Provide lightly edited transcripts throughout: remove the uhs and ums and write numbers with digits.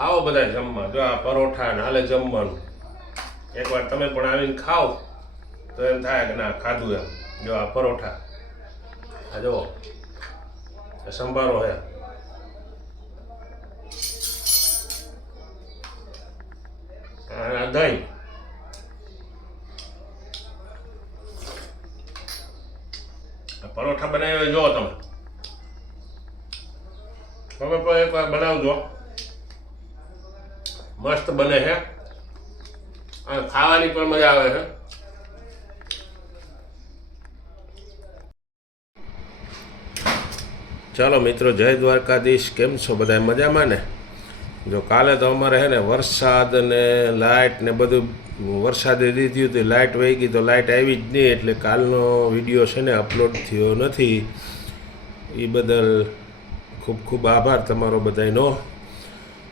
આવો બધા જમવા. જો આ પરોઠા ને હાલે જમવાનું. એકવાર તમે પણ આવીને ખાઓ તો એમ થાય કે ના ખાધું એમ. જો આ પરોઠા, આ જો સંભારો હે, આ દહીં, પરોઠા બનાવ્યા જો તમે પણ એકવાર બનાવજો, મસ્ત બને છે અને ખાવાની પણ મજા આવે છે. ચાલો મિત્રો, જય દ્વારકાધીશ. કેમ છો બધા? મજામાં ને? જો કાલે તો અમારે હે ને વરસાદ ને લાઇટ ને બધું, વરસાદે દીધી હતી, લાઇટ વહી ગઈ તો લાઇટ આવી જ નહીં, એટલે કાલનો વિડીયો છે ને અપલોડ થયો નથી. એ બદલ ખૂબ ખૂબ આભાર તમારો બધાનો.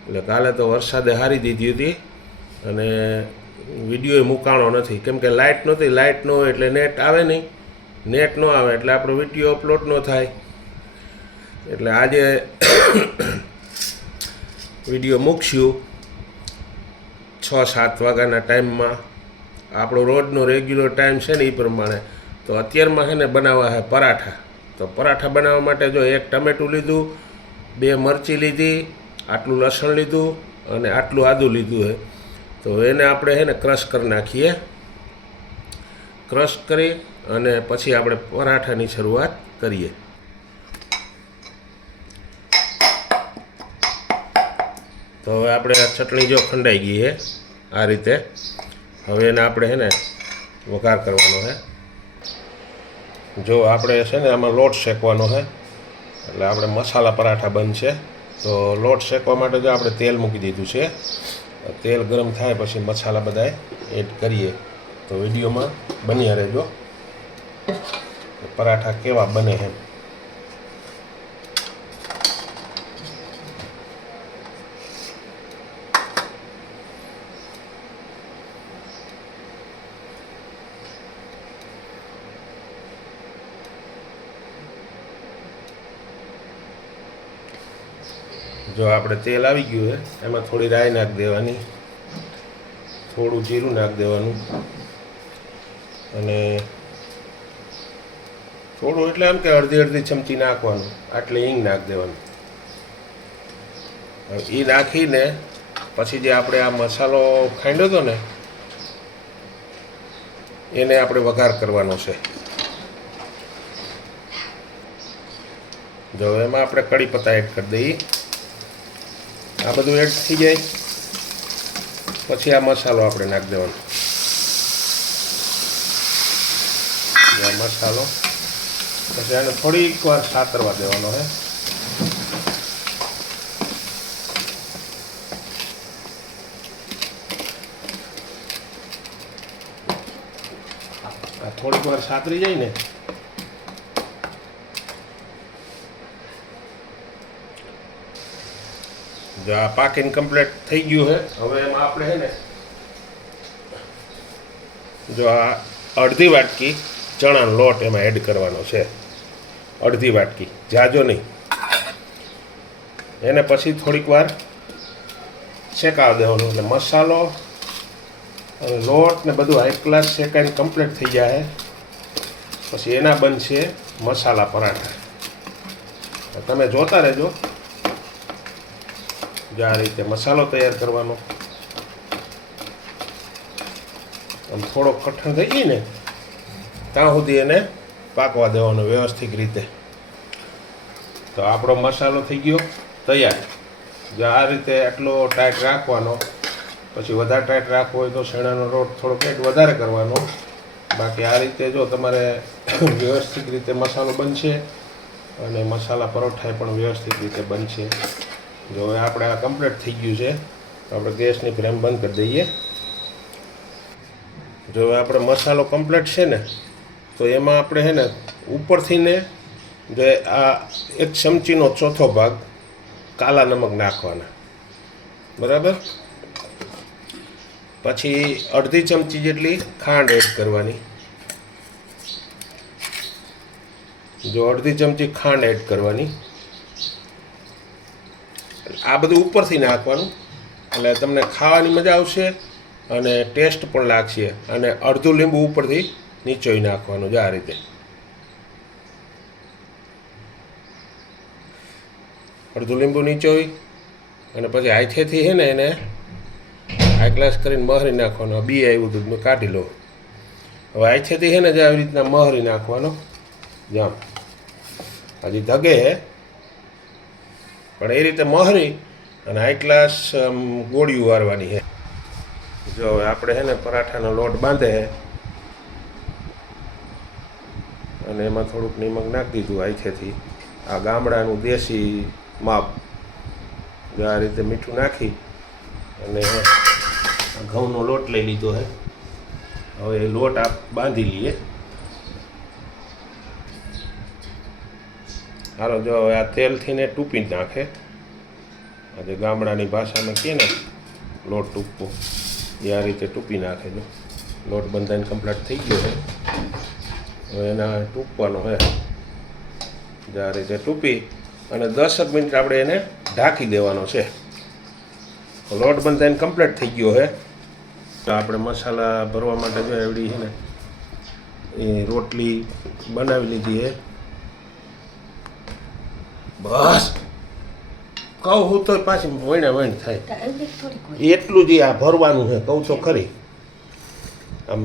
એટલે કાલે તો વરસાદે હારી દીધી હતી અને વિડીયો મૂકાણો નથી, કેમ કે લાઇટ નહોતી. લાઇટ ન હોય એટલે નેટ આવે નહીં, નેટ ન આવે એટલે આપણો વિડીયો અપલોડ ન થાય. એટલે આજે વિડીયો મૂકશું 6-7 વાગ્યાના ટાઈમમાં. આપણો રોજનો રેગ્યુલર ટાઈમ છે ને એ પ્રમાણે. તો અત્યારમાં છે ને બનાવવા છે પરાઠા. તો પરાઠા બનાવવા માટે જો 1 ટમેટું લીધું, 2 મરચી લીધી, આટલું લસણ લીધું અને આટલું આદું લીધું છે. તો એને આપણે છે ને ક્રશ કરી નાખીએ. ક્રશ કરી અને પછી આપણે પરાઠાની શરૂઆત કરીએ. તો હવે આપણે આ ચટણી જો ખંડાઈ ગઈ છે આ રીતે. હવે એને આપણે છે ને વઘાર કરવાનો છે. જો આપણે છે ને આમાં લોટ શેકવાનો છે, એટલે આપણે મસાલા પરાઠા બનશે. તો લોટ શેકવા માટે જો આપણે તેલ મૂકી દીધું છે. તેલ ગરમ થાય પછી મસાલા બધાય એડ કરીએ. તો વિડીયોમાં બન્યા રહેજો, પરાઠા કેવા બને છે. જો આપણે તેલ આવી ગયું છે, એમાં થોડી રાઈ નાખી દેવાની, થોડું જીરું નાખી દેવાનું અને થોડું એટલે એમ કે અડધી ચમચી નાખવાનું, આટલી હિંગ નાખી દેવાનું. એ નાખીને પછી જે આપણે આ મસાલો ખાંડ્યો હતો ને એને આપણે વઘાર કરવાનો છે. જો એમાં આપણે કડી પત્તા એડ કરી દઈએ. આ બધું એડ થઈ જાય પછી આ મસાલો આપણે નાખી દેવાનો. આ મસાલો પછી આને થોડીક વાર સાતરવા દેવાનો છે. આ થોડીક વાર સાતરી જાય ને જો આ પાકીને કમ્પ્લીટ થઈ ગયું છે. હવે એમાં આપણે છે ને જો આ અડધી વાટકી ચણાનો લોટ એમાં એડ કરવાનો છે. અડધી વાટકી, જાજો નહીં. એને પછી થોડીક વાર શેકાવા દેવાનું, એટલે મસાલો અને લોટ ને બધું હાઈ ક્લાસ શેકાઈને કમ્પ્લીટ થઈ જાય. પછી એના બનશે મસાલા પરાઠા. તમે જોતા રહેજો. આ રીતે મસાલો તૈયાર કરવાનો. આમ થોડો કઠણ થઈ ગઈ ને ત્યાં સુધી એને પાકવા દેવાનો વ્યવસ્થિત રીતે. તો આપણો મસાલો થઈ ગયો તૈયાર. જો આ રીતે આટલો ટાઈટ રાખવાનો. પછી વધારે ટાઈટ રાખવો હોય તો શેણાનો લોટ થોડો પેટ વધારે કરવાનો. બાકી આ રીતે જો તમારે વ્યવસ્થિત રીતે મસાલો બનશે અને મસાલા પરોઠા પણ વ્યવસ્થિત રીતે બનશે. જો હવે આપણે આ કમ્પ્લીટ થઈ ગયું છે તો આપણે ગેસની ફ્લેમ બંધ કરી દઈએ. જો હવે આપણે મસાલો કમ્પ્લીટ છે ને તો એમાં આપણે છે ને ઉપરથી ને જે આ 1 ચમચીનો ચોથો ભાગ કાલા નમક નાખવાના, બરાબર. પછી અડધી ચમચી જેટલી ખાંડ એડ કરવાની. જો અડધી ચમચી ખાંડ એડ કરવાની. આ બધું ઉપરથી નાખવાનું, એટલે તમને ખાવાની મજા આવશે અને ટેસ્ટ પણ લાગશે. અને અડધું લીંબુ ઉપરથી નીચોઈ નાખવાનું છે આ રીતે. અડધું લીંબુ નીચોઈ અને પછી હાથેથી છે ને એને હાઈ ગ્લાસ કરીને મહરી નાખવાનો. બી આવ્યું હતું મેં કાઢી લો. હવે હાથેથી છે ને જે આવી રીતના મહરી નાખવાનો. જામ હજી ધગે હે પણ એ રીતે મહરી અને હાઈ ગ્લાસ ગોળીઓ વારવાની છે. જો હવે આપણે છે ને પરાઠાનો લોટ બાંધે અને એમાં થોડુંક નિમક નાખી દીધું હાથેથી. આ ગામડાનું દેશી માપ. જો આ રીતે મીઠું નાખી અને ઘઉંનો લોટ લઈ લીધો છે. હવે એ લોટ આપ બાંધી લઈએ. હાલો જો હવે આ તેલથી ને ટૂપી નાખે. આજે ગામડાની ભાષામાં કહે ને લોટ ટૂપવો એ આ રીતે ટૂપી નાખે. જો લોટ બંધાઈને કમ્પ્લીટ થઈ ગયો છે. હવે એના ટૂંપવાનો છે. જે આ રીતે ટૂપી અને 10 મિનિટ આપણે એને ઢાંકી દેવાનો છે. લોટ બંધાઈને કમ્પ્લીટ થઈ ગયો છે. તો આપણે મસાલા ભરવા માટે જો એવડી છે ને એ રોટલી બનાવી લીધી છે. બસ કહું હું તો પાછી વણ થાય એટલું જ આ ભરવાનું છે. કહું તો ખરી આમ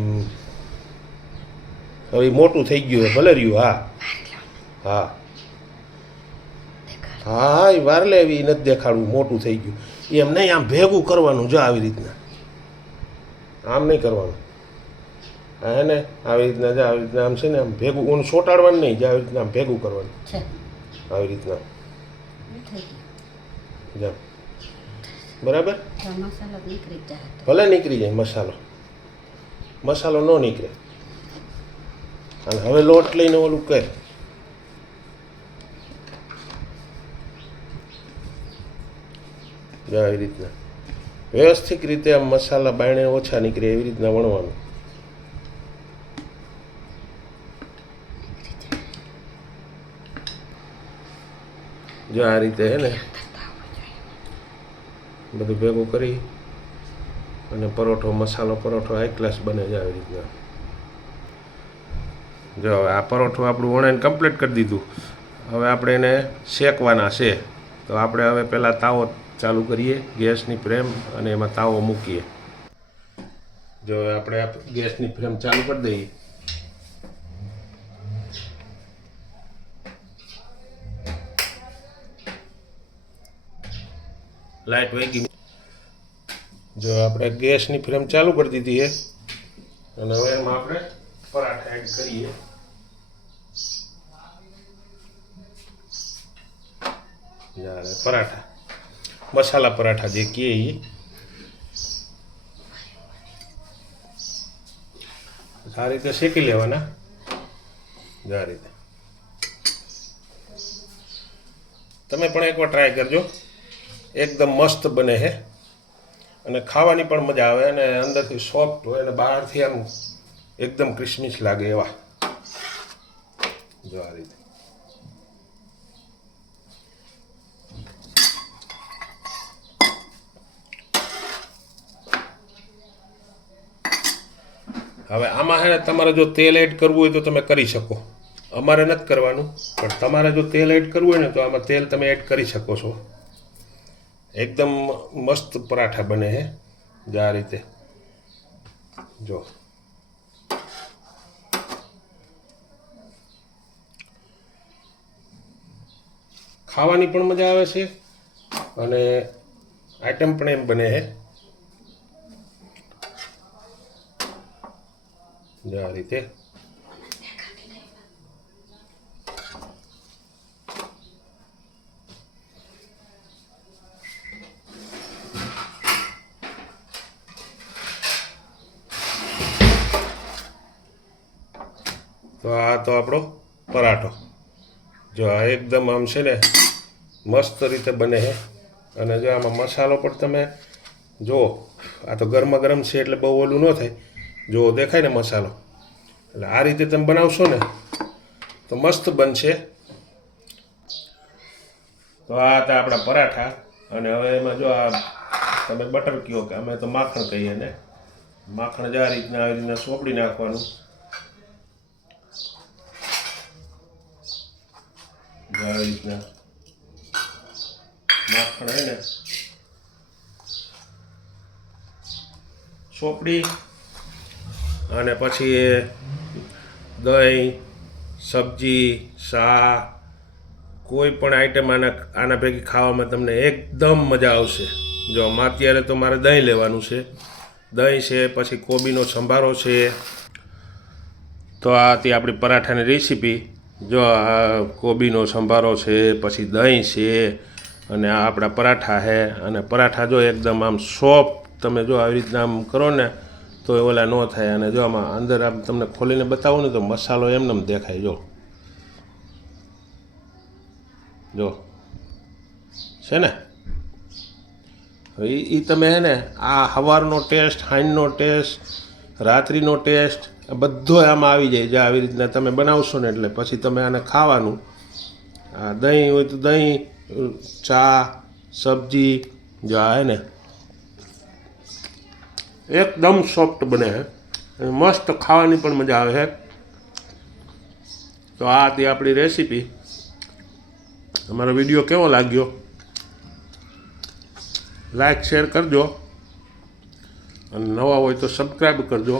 હવે મોટું થઈ ગયું છે. ભલે રહ્યું. હા હા હા એ વાર લેવી નથી દેખાડવું. મોટું થઈ ગયું એમ નહીં. આમ ભેગું કરવાનું જો આવી રીતના. આમ નહીં કરવાનું. હા હે ને આવી રીતના જો આવી રીતના આમ છે ને આમ ભેગું ઊન સોટાડવાનું નહીં. જે આવી રીતના આમ ભેગું કરવાનું આવી રીતના. જા બરાબર. ભલે નીકળી જાય મસાલો. મસાલો ન નીકળે. અને હવે લોટ લઈને ઓલું કર. આવી રીતના વ્યવસ્થિત રીતે આમ મસાલા બાયણે ઓછા નીકળે એવી રીતના વણવાનું. જો આ રીતે હે ને બધું ભેગું કરી અને પરોઠો મસાલો પરોઠો હાઈ ક્લાસ બને છે આવી રીતના. જો હવે આ પરોઠું આપણું વણાઈને કમ્પ્લીટ કરી દીધું. હવે આપણે એને શેકવાના છે. તો આપણે હવે પહેલાં તાવો ચાલુ કરીએ. ગેસની ફ્લેમ અને એમાં તાવો મૂકીએ. જો આપણે ગેસની ફ્લેમ ચાલુ કરી દઈએ. લાઇટ વહી ગઈ. જો આપણે ગેસની ફ્લેમ ચાલુ કરી દીધી છે અને હવે એમાં આપણે પરાઠા એડ કરીએ. પરાઠા મસાલા પરાઠા જે કહે એ આ રીતે શેકી લેવાના. આ રીતે તમે પણ એકવાર ટ્રાય કરજો. એકદમ મસ્ત બને છે અને ખાવાની પણ મજા આવે અને અંદરથી સોફ્ટ હોય અને બહારથી આમ એકદમ ક્રિસ્મીસ લાગે એવા. જો આ રીતે હવે આમાં હે ને તમારે જો તેલ એડ કરવું હોય તો તમે કરી શકો. અમારે નથી કરવાનું પણ તમારે જો તેલ એડ કરવું હોય ને તો આમાં તેલ તમે એડ કરી શકો છો. એકદમ મસ્ત પરાઠા બને છે. જે આ રીતે જો ખાવાની પણ મજા આવે છે અને આઈટમ પણ એમ બને છે. જે આ રીતે તો આ તો આપણો પરાઠો. જો આ એકદમ આમ છે ને મસ્ત રીતે બને છે અને જો આમાં મસાલો પણ તમે જુઓ. આ તો ગરમા ગરમ છે એટલે બહુ ઓલું ન થાય. જો દેખાય ને મસાલો. એટલે આ રીતે તમે બનાવશો ને તો મસ્ત બનશે. તો આ હતા આપણા પરાઠા અને હવે એમાં જો આ તમે બટર કહો કે અમે તો માખણ કહીએ ને. માખણ જ આવી રીતના સોંપડી નાખવાનું. આવી રીતના માખણ હે ને સોંપડી, અને પછી દહીં, સબ્જી, શાક, કોઈ પણ આઈટમ આના ભેગી ખાવામાં તમને એકદમ મજા આવશે. જો અત્યારે તો મારે દહીં લેવાનું છે. દહીં છે, પછી કોબીનો સંભારો છે. તો આ હતી આપણી પરાઠાની રેસીપી. જો આ કોબીનો સંભારો છે, પછી દહીં છે, અને આ આપણા પરાઠા છે. અને પરાઠા જો એકદમ આમ સોફ્ટ, તમે જો આવી રીતના આમ કરો ને તો ઓલા ન થાય. અને જો આમાં અંદર આમ તમને ખોલીને બતાવું ને તો મસાલો એમને દેખાય. જો છે ને, એ તમે હે ને આ સવારનો ટેસ્ટ, સાંજનો ટેસ્ટ, રાત્રિનો ટેસ્ટ બધો આમાં આવી જાય. જો આવી રીતના તમે બનાવશો ને એટલે પછી તમે આને ખાવાનું. આ દહીં હોય તો દહીં, ચા, સબ્જી, જો આ હે ને એકદમ સોફ્ટ બને છે, મસ્ત ખાવાની પણ મજા આવે છે. તો આ હતી આપણી રેસીપી. અમારો વિડીયો કેવો લાગ્યો લાઈક શેર કરજો, અને નવા હોય તો સબસ્ક્રાઈબ કરજો.